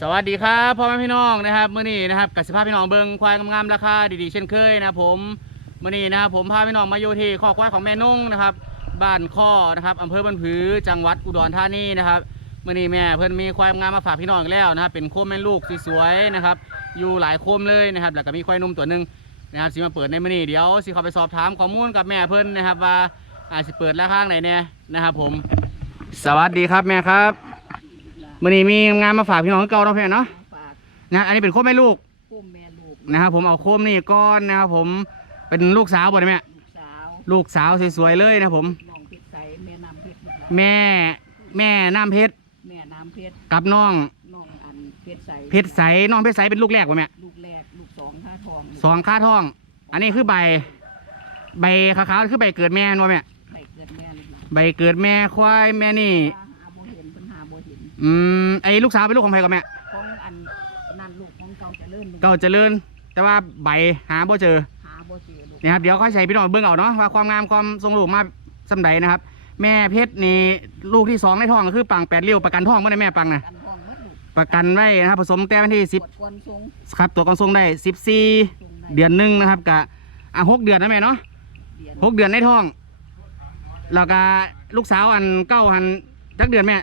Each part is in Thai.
สวัสดีครับพ่อแม่พี่น้องนะครับเมื่อนี้นะครับกับสภาพพี่น้องเบิงควายงามๆราคาดีๆเช่นเคยนะครับผมเมื่อนี้นะครับผมพาพี่น้องมาอยู่ที่ข้อกควายของแม่นุ่งนะครับบ้านข้อนะครับอำเภอบันผือจังหวัดอุดรธานีนะครับเมื่อนี้แม่เพิ่อนมีควายงามมาฝากพี่น้องแล้วนะครับเป็นโคมแม่ลูกสวยๆนะครับอยู่หลายโคมเลยนะครับแล้วก็มีควายนุ่มตัวหนึ่งนะครับสิมาเปิดในเมื่อนี้เดี๋ยวสิเขาไปสอบถามข้อมูลกับแม่เพิ่อนนะครับว่าอาจสิเปิดราคาไหนเนี่ยนะครับผม สวัสดีครับแม่ครับมื่อนี้มีงานมาฝากพี่น้องเก่าเราะแพ่เนาะฝากนะอันนี้เป็นโคมแม่ลูกกุ้มแม่ลูกนะครับผมเอาโคมนี่ก้อนนะครับผมเป็นลูกสาวบ่ได้แม่ลูกสาวลูกสาวสวยๆเลยนะครับผม น้องเพชรใสแม่น้ำเพชรลูกหลานแม่แม่น้ำเพชรแม่น้ำเพชรกับน้องน้องอันเพชรใสเพชรใสน้องเพชรใสเป็นลูกแรกวะแม่ลูกแรกลูกสองท่าทองสองค่าท้อง อันนี้คือใบ ใบขาวๆคือใบเกิดแม่นวะแม่ ใบเกิดแม่ควายแม่นี่ หาโบเห็นปัญหาโบเห็นอืมไอ้ลูกสาวเป็นลูกของใครกับแม่ของอันนั่นลูกของเก่าเจะเลื่อนลูกเก่าเจริญ แต่ว่าใบหาบ่เจอ หาโบเจอลูกนะครับเดี๋ยวค่อยใช้พี่น้องเบิ่งเอาเนาะว่าความงามความทรงลูกมาสำใดนะครับ แม่เพชรนี่ลูกที่สองในท้องก็คือปังแปดเลี้ยวประกันท้องไม่ได้แม่ปังนะกันทองเบิดลูกประกันไว้นะครับ ผสมแต่วันที่สิบปวดกวนทรงครับตัวกองทรงได้สิบสี่ทรงได้เดือนหนึ่งนะครับกะอะหกเดือนนะแม่เนาะเดือนหกเดือนในท้อง แล้วก็ลูกสาวอันเก้าหันจักเดือนแม่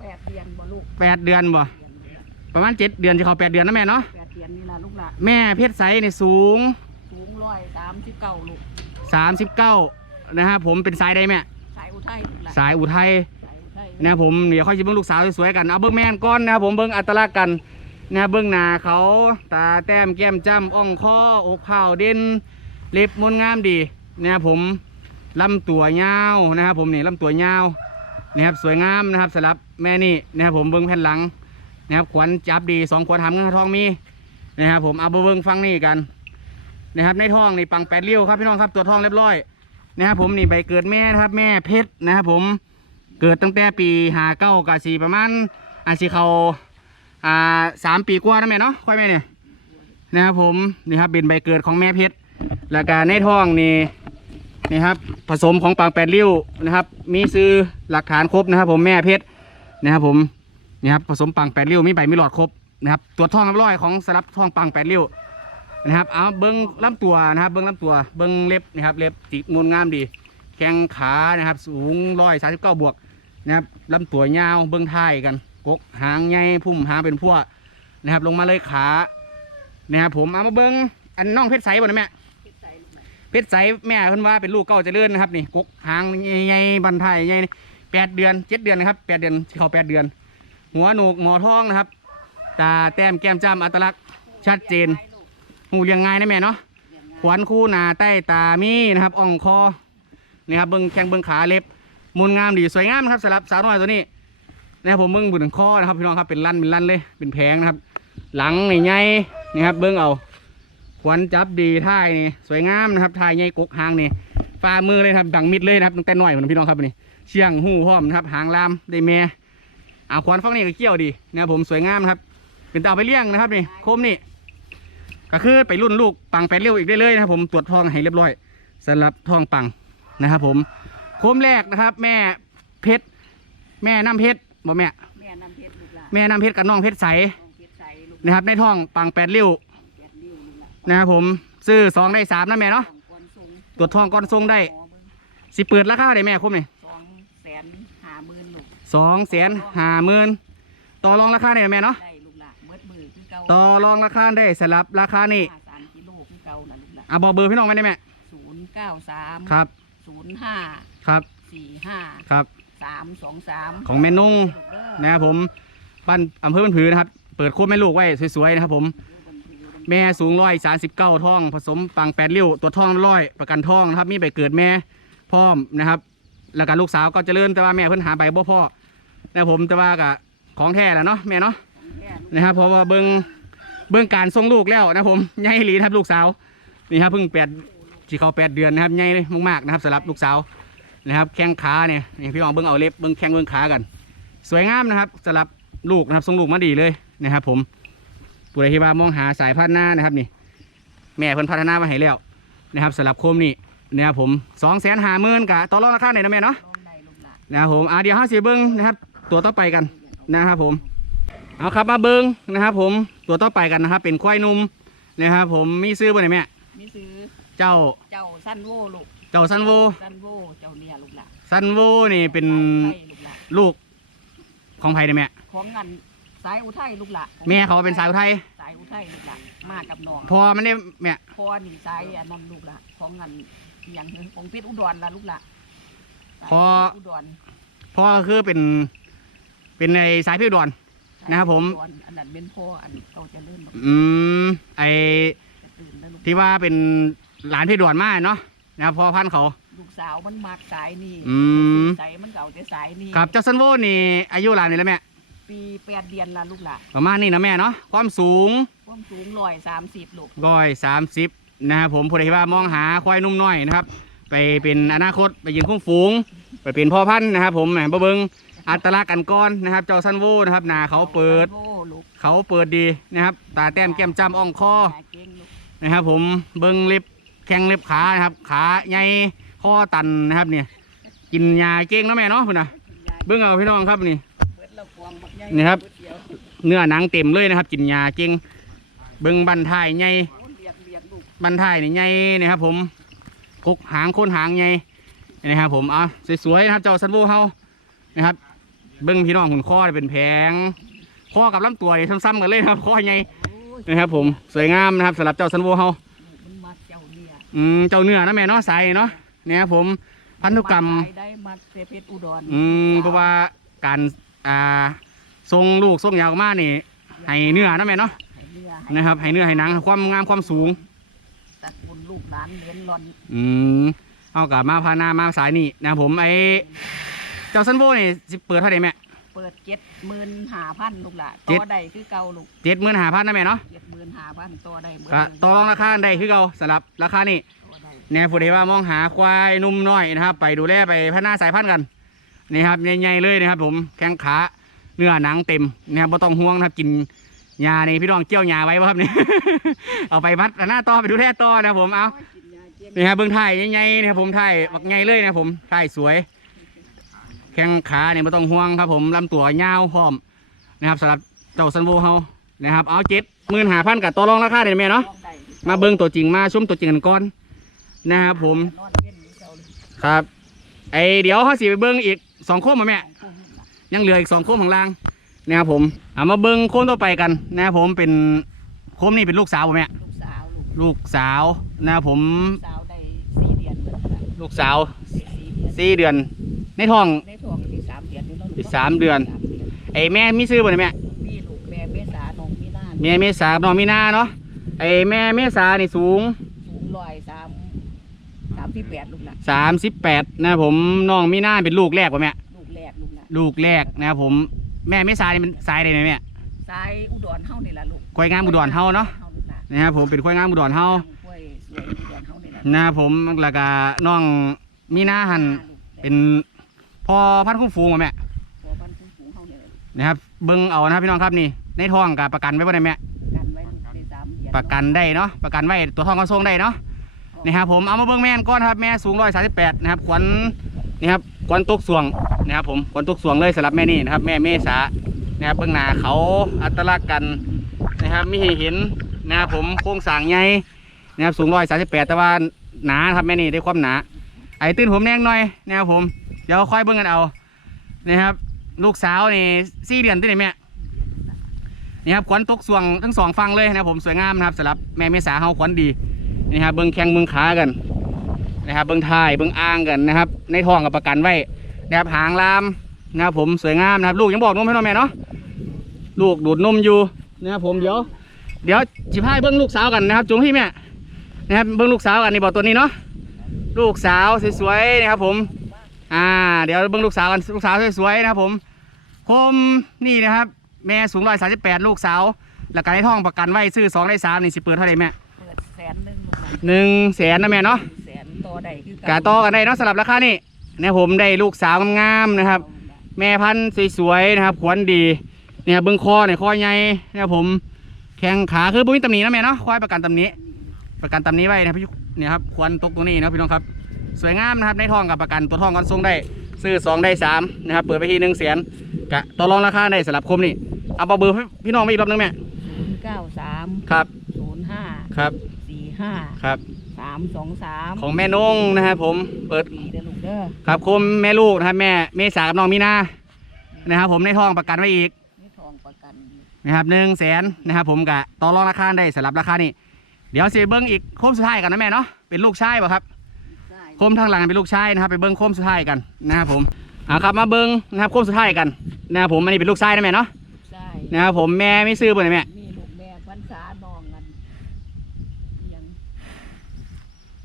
แปดเดือนบ่ลูกแปดเดือนบ่เดือนเดือนประมาณเจ็ดเดือนจะเข้าแปดเดือนนะแม่เนาะแปดเดือนนี่ล่ะลูกหลานแม่เพชรใสนี่สูงสูงร้อยสามสิบเก้าลูกสามสิบเก้านะครับผมเป็นสายใดแม่สายอุทัยลูกหลานสายอุทัยสายอุทัยนะครับผมเดี๋ยวค่อยจะเบิ้งลูกสาวสวยๆกันเอาเบิ้งแม่นก้อนนะครับผมเบิ้งอัตลักษณ์กันนะครับเบิ้งหน้าเขาตาแต้มแก้มจ้ำอ่องคออกเผาเด่นเล็บมนงามดีนะครับผม ลำตัวยาวนะครับผมนี่ลำตัวยาวนะครับสวยงามนะครับสำหรับแม่นี่นะครับผมเบิ้งแผ่นหลังนะครับขวัญจับดีสองขวัญทำเงินทองมีนะครับผมเอาเบิ้งฟังนี่กันนะครับในท้องนี่ปังแปดเลี้ยวครับพี่น้องครับตัวท้องเรียบร้อยนะครับผมนี่ใบเกิดแม่นะครับ แม่เพชรนะครับผมเกิดตั้งแต่ปีหาเก้ากับสี่ประมาณอาชีเขาอ่าสามปีกว่านะแม่เนาะค่อยแม่เนี่ยนะครับผมนี่ครับเป็นใบเกิดของแม่เพชรแล้วก็ในท้องนี่ นี่ครับผสมของปางแปดริ้วนะครับ มีซื้อหลักฐานครบนะครับ ผมแม่เพชรนะครับผมนี่ครับผสมปังแปดริ้วมีใบมีหลอดครบนะครับตรวจทองร้อยของสลับทองปังแปดริ้วนะครับเอาเบิ้งลำตัวนะครับ เบิ้งลำตัวเบิ้งเล็บนะครับเล็บจิกนูนงามดี แข้งขานะครับ สูงร้อยสาสิบเก้าบวกนะครับลำตัวยาวเบื้องท้ายกันกกหางใหญ่พุ่มหางเป็นพวกนะครับ ลงมาเลยขานะครับผมเอามาเบิ้งอันน้องเพชรใสบ่นะแม่ เพชรใสแม่เพิ่นว่าเป็นลูกเก้าเจริญนะครับนี่กกหางใหญ่ๆบันท้ายใหญ่แปดเดือนเจ็ดเดือนนะครับแปดเดือนที่เขาแปดเดือน หัวโหนกหมอท้องนะครับตาแต้มแก้มจ้ำอัตลักษณ์ชัดเจนหูเรียงง่ายนะแม่เนาะเรียนงานคู่หนาใต้ตามีนะครับอ่องคอนี่ครับเบิ้งแข้งเบิ้งขาเล็บมูลงามดีสวยงามครับสำหรับสาวน้อยตัวนี้นะครับผมเบิ้งบุญคอนะครับพี่น้องครับเป็นลั่นเป็นลั่นเลยเป็นแพงนะครับ หลังใหญ่ๆนี่ครับเบิ้งเอา ขวัญจับดีท่ายนี่สวยงามนะครับท่ายใหญ่กกหางนี่ฝ่ามือเลยครับดังมิดเลยนะครับตั้งแต่น้อยเหมือนพี่น้องครับนี่เชียงหูพร้อมนะครับหางลามได้แม่เอาขวัญฟังนี่ก็เกี่ยวดีนะครับผมสวยงามนะครับ เป็นตาเอาไปเลี้ยงนะครับนี่โคมนี่ก็คือไปรุ่นลูกปังแปดเร็วอีกได้เลยนะครับผมตรวจทองให้เรียบร้อยสำหรับทองปังนะครับผมโคมแรกนะครับ แม่เพชรแม่น้ำเพชรบ่แม่แม่น้ำเพชรลูกหลานแม่น้ำเพชรกับน้องเพชรใสน้องเพชรใสลูกนะครับในท้องปังแปดเร็วแปด นิ้วลูกหลานนะครับผมซื้อสองได้สามนะแม่เนาะสองกวนทรงตรวจทองก้อนทรงได้หมอเบิ่งสิเปิดราคาได้แม่คุ้มนี่สองแสนห้าหมื่นลูกสองแสนห้าหมื่นต่อรองราคาได้แม่เนาะได้ลูกหลานเบิดมือคือเก่าต่อรองราคาได้สลับราคานี่ห้าสามกิโลคือเก่านะลูกหลานอะบอกเบอร์พี่น้องไว้ได้แม่ศูนย์เก้าสามครับศูนย์ห้าครับสี่ห้าครับสามสองสามของแม่นุ่งลูกเด้อนะครับผมบ้านอำเภอบันผือนะครับ เปิดโคมแม่ลูกไว้สวยๆนะครับผม แม่สูงร้อยสาสิบเก้าท้อง ผสมปังแปดริ้วตัวท้องร้อยประกันท้องนะครับ มีใบเกิดแม่พร้อมนะครับ แล้วก็ลูกสาวก็เจริญแต่ว่าแม่เพิ่นหาใบบ่พ่อนะผมแต่ว่ากับของแท้แหละเนาะแม่เนาะนะครับเพราะว่าเบิ้งเบิ้งการส่งลูกแล้วนะผมใหญ่หลีครับลูกสาวนี่ครับเพิ่งแปดที่เขาแปดเดือนนะครับใหญ่เลยมากๆนะครับสำหรับลูกสาวนะครับ แข้งขาเนี่ยนี่พี่น้องเบิ้งเอาเล็บเบิ้งแข้งเบิ้งขากัน สวยงามนะครับสำหรับลูกนะครับส่งลูกมาดีเลยนะครับผม ผู้ใดที่ว่ามองหาสายพันธุ์หน้านะครับนี่ แม่เพิ่นพัฒนามาให้แล้วนะครับสำหรับโคมนี่นะครับผมสองแสนห้าหมื่นกะต่อรองราคาหน่อยนะแม่เนาะลงได้ลูกหลานนะครับผมอ่าเดี๋ยวห้าสิเบิ้งนะครับ ตัวต่อไปกันนะครับผมเอาครับมาเบิ้งนะครับ ผมตัวต่อไปกันนะครับ เป็นควายหนุ่มนะครับผมมีซื้อบ่ไหนแม่มีซื้อเจ้าเจ้าสั้นโวลูกเจ้าซันโวสั้นโวเจ้าเนี่ยลูกหละซันโวนี่เป็นไทยลูกหละลูกของไผ่เนี่ยแม่ของงัน สายอุทัยลูกหละแม่เขาเป็นสาวไทยสายอุทัยลูกหละมากับน้องพอมันได้แม่พอนี่สายอันนั้นลูกหละของงันอหย่างหนึงของพิษอุดรละลูกหละสายอุดรพ่อก็คือเป็น เป็นในสายพิวดอน นะครับผมอุดรอันนั้นเป็นพ่ออันโตจะเลื่อนลูกอืมไอจะตื่นแล้วลูกที่ว่าเป็นหลานพิวดอนมากเนาะนะครับพ่อพันธุ์เขา ลูกสาวมันมากสายนี่อืม สายมันเก่าจะสายนี่ครับเจ้าซันโวนี่อายุหลานนี่แล้วแม่ ปีแปดเดือนละลูกหละประมาณนี้นะแม่เนาะความสูงความสูงร้อยสามสิบลูกร้อยสามสิบนะครับผมผู้ใดที่ว่ามองหาควายนุ่มน้อยนะครับ ไปเป็นอนาคตไปยืนคุ้งฝูง ไปเป็นพ่อพันธุ์นะครับผมแหมบะเบิงอัตลักษณ์กันก้อนนะครับ เจ้าซันโวนะครับหนาเขาเปิด โอ้ลูกเขาเปิดดีนะครับ ตาแต้มแก้มจ้ำอ่องคอ หาเก่งลูกนะครับผมเบิงเล็บแข้งเล็บขานะครับ ขาใหญ่ข้อตันนะครับเนี่ย กินยาเก่งเนาะแม่เนาะพุ่นนะเบิ้งเอาพี่น้องครับนี่ นี่ครับเบิดเดียวเนื้อหนังเต็มเลยนะครับ กินยาเก่งเบิ้งบันท้ายใหญ่โอ้เรียกเรียกลูกบันท้ายนี่ใหญ่นะครับ ผมกกหางโคนหางใหญ่นะครับ ผมอะสวยๆนะครับ เจ้าซันโวเฮานะครับ เบิ้งพี่น้องหุ่นข้อนี่เป็นแผงข้อกับลำตัวนี่ซ้ำๆกันเลยนะครับข้อใหญ่โอ้ยนะครับ ผมสวยงามนะครับสำหรับเจ้าซันโวเฮาลูกมันมาเจ้าเนี่ยอืมเจ้าเนื้อนะแม่เนาะใสเนาะเนี่ยครับผมพันธุกรรมาขายได้มาเสเพชรอุดรอืมเพราะว่าการ อ่าทรงลูกทรงยาวมากนี่ให้เนื้อนะแม่เนาะให้เนื้อให้นะครับให้เนื้อให้หนังความงามความสูง ตัดบุญลูกหลานเลี้ยงหลอนอืมเอากับมาพานามาสายนี่นะครับผมไอเจ้าซันโบนี่สิเปิดเท่าไหร่แม่ เปิดเจ็ดหมื่นห้าพันลูกหละเจ็ต่ดอใดคือเก่าลูกเจ็ดหมื่นห้าพันนะแม่เนาะเจ็ดหมื่นห้าพันต่อใดเบิดก็ต่อรองราคาได้คือเก่าสำหรับราคานี่ต่อใดแนวผู้ใดว่ามองหาควายนุ่มน้อยนะครับ ไปดูแลไปพัฒนาสายพันธุ์กัน นี่ครับใหญ่ๆเลยนะครับ ผมแข้งขาเนื้อหนังเต็มนะครับไม่ต้องห่วงนะครับกินยานี่พี่น้องเกี่ยวยาไว้ป่ะครับนี่ เอาไปพัฒนาต่อไปดูแลต่อนะครับผมเอาโอ้ยกินยาเจ็บนี่ครับเบื้องไทยใหญ่ๆนะครับผมไทยบักใหญ่เลยนะครับผมไทยสวย แข้งขาเนี่ยไม่ต้องห่วงครับ ผมลำตัวยาวพร้อมนะครับสำหรับเจ้าซันโวเฮานะครับเอาเจ็ดหมื่นหาพันกับต่อรองราคาได้ไหมเนาะมาเบิ้งตัวจริงมาชมตัวจริงกันก่อนนะครับผม ครับ ไอเดี๋ยวเขาสิไปเบิ้งอีก สองโคมมาแม่ของผู้หลักยังเหลืออีกสองโคมข้างล่างนะครับผมเอามาเบิ้งโคมต่อไปกันนะครับผมเป็นโคมนี่เป็นลูกสาวผมแม่ลูกสาวลูกลูกสาวนะครับผมสาวได้สี่เดือนเหมือนกันลูกสาวสี่เดือนสี่เดือนในท้องในท้องที่สามเดือนนี่เนาะลูกอีกสามเดือนสามเดือนไอแม่มีซื้อบ่เนี่ยแม่มีลูกแม่เมษาน้องมีนาแม่เมษาน้องมีนาเนาะไอแม่เมษานี่สูงสูงร้อยสามสาม ที่แปดลูกหละสามสิบแปดนะครับผมน้องมีนาเป็นลูกแรกป่ะแม่ลูกแรกลูกหละลูกแรกนะครับผมแม่เมษานี่มันสายใดไหนแม่สายอุดรเฮานี่ล่ะลูกควายงามอุดรเฮาเนาะเฮานี่ล่ะนะครับผมเป็นควายงามอุดรเฮากล้วยสวยอุดรเฮานี่ล่ะนะครับผมแล้วก็น้องมีนาหันเป็นพ่อพันธุ์คุ้มฟูงป่ะแม่พอบ้านคุ้งฝูงเฮานี่ล่ะนะครับเบิ้งเอานะครับพี่น้องครับนี่ในท้องกับประกันไว้บ่ได้แม่ กันไว้ลูกได้สามเดือนประกันได้เนาะประกันไว้ตัวทองก็ส่งได้เนาะ นะครับผมเอามาเบิ้งแม่นก้อนครับแม่สูงร้อยสาสิบแปดนะครับขวัญนี่ครับขวัญตกสวงนะครับผมขวัญตกสวงเลยสำหรับแม่นี่นะครับ แม่เมษานะครับเบื้องหน้าเขาอัตลักษณ์กันนะครับมีห้เห็นนะครับผมโครงสร้างใหญ่นะครับสูงร้อยสาสิบแปดแต่ว่าหนาครับแม่นี่ได้ความหนา ไอ้ตื้นผมแดงหน่อยนะครับผมเดี๋ยวค่อยเบิ่งกันเอานะครับ ลูกสาวนี่สี่เดือนตื้นไหนแม่นี่ครับขวัญตกสวงทั้งสองฝั่งเลยนะครับผมสวยงามนะครับสำหรับแม่เมษาเฮาขวัญดี นี่ครับเบิ่งแข้งเบิ่งขากันนะครับเบิ่งท้ายเบิ่งอ่างกันนะครับ ในท้องกับประกันไว้นะครับหางลามนะครับผมสวยงามนะครับ ลูกยังบอกนมให้น้องแม่เนาะลูกดูดนมอยู่นะครับผมเดี๋ยว เดี๋ยวจิพายเบิ่งลูกสาวกันนะครับจุงพี่แม่นะครับเบิ่งลูกสาวกันนี่บอกตัวนี้เนาะลูกสาวสวยๆนะครับผม อ่า เดี๋ยวเบิ่งลูกสาวกันลูกสาวสวยๆนะครับผมคมนี่นะครับ แม่สูงร้อยสาสิบแปดลูกสาวแล้วก็ได้ท่องประกันไว้ซื้อสองได้สามนี่สิเปิดเท่าไหร่แม่เปิดแสนหนึ่ง หละหนึ่งแสนนะแม่เนาะแสนต่อใดคือกาต่อกันได้เนาะสำหรับราคานี่นะครับผมได้ลูกสาวงามๆนะครับ แม่พันธุ์สวยๆนะครับ ขวัญดีเนี่ยเบิ้งคอเนี่ยคอใหญ่นะครับผมแข้งขาคือบุ้มีตำหนินะแม่เนาะควายประกันตำหนิประกันตำนี้ไว้นะครับพี่เนี่ยครับควรตกตรงนี้นะครับพี่น้องครับ สวยงามนะครับในทองกับประกันตัวทองกันทรงได้ซื้อสองได้สามนะครับเปิดไปที่หนึ่งแสนกะต่อรองราคาได้สำหรับคมนี่เอาเบอร์ให้พี่น้องมาอีกรอบนึงแม่ศูนย์เก้าสามครับศูนย์ห้าครับสี่ ห้าครับสามสองสามของแม่นงนะครับผมเปิดปีเด้อลูกเด้อครับคมแม่ลูกนะครับแม่เมษากับน้องมีนานะครับผมในท้องประกันไว้อีกนี่ทองประกันนะครับหนึ่งแสนนะครับผมกะต่อรองราคาได้สำหรับราคานี่เดี๋ยวสิเบิ้งอีกโคมสุดท้ายกันนะแม่เนาะเป็นลูกชายป่ะครับได้โคมทางหลังเป็นลูกชายนะครับไปเบิ้งโคมสุดท้ายกันนะครับผมเอาครับมาเบิ้งนะครับโคมสุดท้ายกันนะครับผมอันนี้เป็นลูกชายนะแม่เนาะใช่นะครับผมแม่ไม่ซื้อเบอร์ไหนแม่มีลูกแม่พันษาน้องกันยัง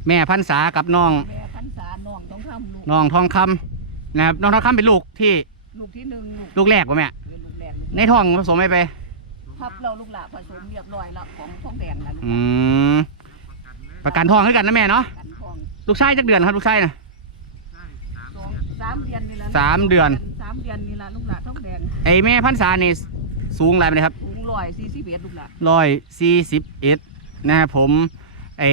แม่พันษากับน้องแม่พันษาน้องต้องทำลูกน้องทองคำนะครับน้องทองคำเป็นลูกที่ลูกที่หนึ่งลูกลูกแรกป่ะแม่เป็นลูกแรกในท้องผสมไปไปพับเราลูกหลาผสมเรียบร้อยแล้วของท้องแดงแล้วอืมประกันท้องให้กันนะแม่เนาะกันทองลูกชายจักเดือนครับลูกชายนะสองสามเดือนนี่ละสามเดือนสามเดือนนี่ละลูกหลาท้องแดงไอแม่พันษานี่สูงอะไรไปเลยครับสูงร้อยสี่สิบเอ็ดลูกหลาร้อยสี่สิบเอ็ดนะครับผมไอ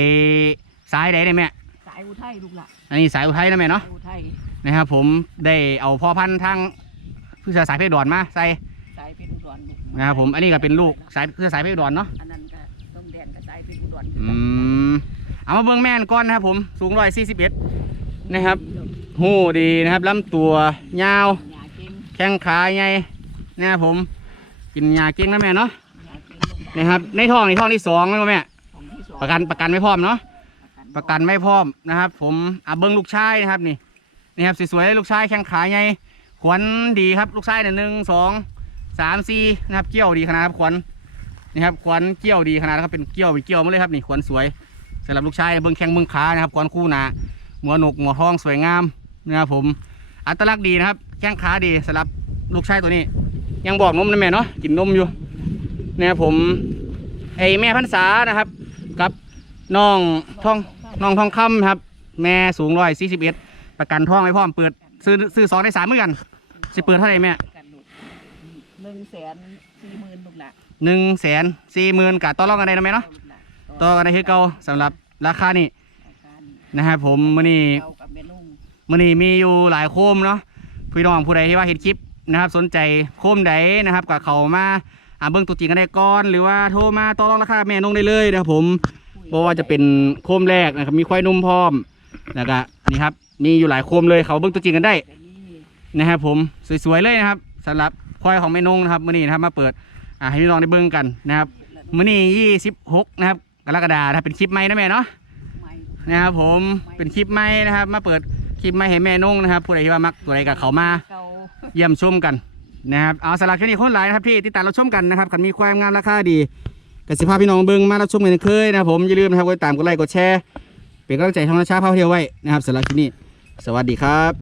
สายใดเนี่ยแม่สายอุทัยลูกหลาอันนี้สายอุทัยนะแม่เนาะสายอุทัยนะครับผมได้เอาพ่อพันธุ์ทางเพื่อสายเพชรดอนมาใส่สายเป็นอุดรลูกนะครับผมอันนี้ก็เป็นลูกสายเพื่อสายเพชรดอนเนาะอันนั้นก็ท้องแดงก็สายเป็นอุดรอืมเอามาเบิ่งแม่นก้อนนะครับผมสูงร้อยสี่สิบเอ็ด นะครับ หูดีนะครับลำตัวยาวหยาเก่งแข้งขาใหญ่นะครับผมกินยาเก่งนะแม่เนาะหยาเก่งลูกหลานะครับในท้องในท้องที่สองแล้วแม่ของที่สองประกันประกันไม่พร้อมเนาะ ประกันไม่พร้อมนะครับ ผมอะเบิ้งลูกชายนะครับนี่นี่ครับสวยๆเลยลูกชายแข้งขาใหญ่ขวัญดีครับลูกชายหนึ่งสองสามสี่นะครับเกี้ยวดีขนาดครับขวัญนี่ครับขวัญเกี้ยวดีขนาดครับเป็นเกี้ยวเป็นเกี้ยวมาเลยครับนี่ขวัญสวยสำหรับลูกชายเบิ้งแข้งเบิ้งขานะครับขวัญคู่หนาหัวหนกหัวทองสวยงามนะครับผมอัตลักษณ์ดีนะครับแข้งขาดีสำหรับลูกชายตัวนี้ ยังบอกนมนะแม่เนาะกินนมอยู่นะครับผมไอแม่พันษานะครับกับน้องทอง น้องทองคำครับ แม่สูงร้อยสี่สิบเอ็ดประกันทองไว้พร้อมเปิด ซื้อซื้อสองได้สามเหมือนกันสิเปิดเท่าไหร่แม่ประกันลูกหนึ่งแสนสี่หมื่นลูกหลาหนึ่งแสนสี่หมื่นกับต่อรองกันได้นะแม่เนาะลูกหลาต่อกันได้คือเก่าสำหรับราคานี่อาการนะครับผมมื่อนี้เก่ากับแม่ลุงมื่อนี้มีอยู่หลายโคมเนาะพี่น้องผู้ใดที่ว่าเห็นคลิปนะครับ สนใจโคมใดนะครับกับเขามาอ่าเบิ้งตัวจริงกันได้ก่อน หรือว่าโทรมาต่อรองราคาแม่นงได้เลยนะครับผม เพราะว่าจะเป็นโคมแรกนะครับ มีควายนุ่มพร้อมแล้วก็นี่ครับ มีอยู่หลายโคมเลยเขาเบิ้งตัวจริงกันได้แต่นี่นะครับผมสวยๆเลยนะครับสำหรับควายของแม่นงนะครับมื่อนี้นะครับมาเปิดอ่าให้พี่น้องได้เบิ้งกันนะครับมื่อนี้ยี่สิบหกนะครับกรกฎาคมนะครับเป็นคลิปใหม่นะแม่เนาะไม่นะครับผมเป็นคลิปใหม่นะครับ มาเปิดคลิปใหม่ให้แม่นงนะครับผู้ใดที่ว่ามักตัวใดกับเขามาเก่าเยี่ยมชมกันนะครับเอาสำหรับแค่นี้คนหลายนะครับที่ติดตามเราชมกันนะครับกันมีความงามราคาดี กสิภาพพี่น้องเบิ้งมารับชมกันเคยนะผมอย่าลืมนะครับกดติดตามกดไลค์กดแชร์เป็นกำลังใจทางราชาพาเที่ยวไว้นะครับสำหรับที่นี่สวัสดีครับ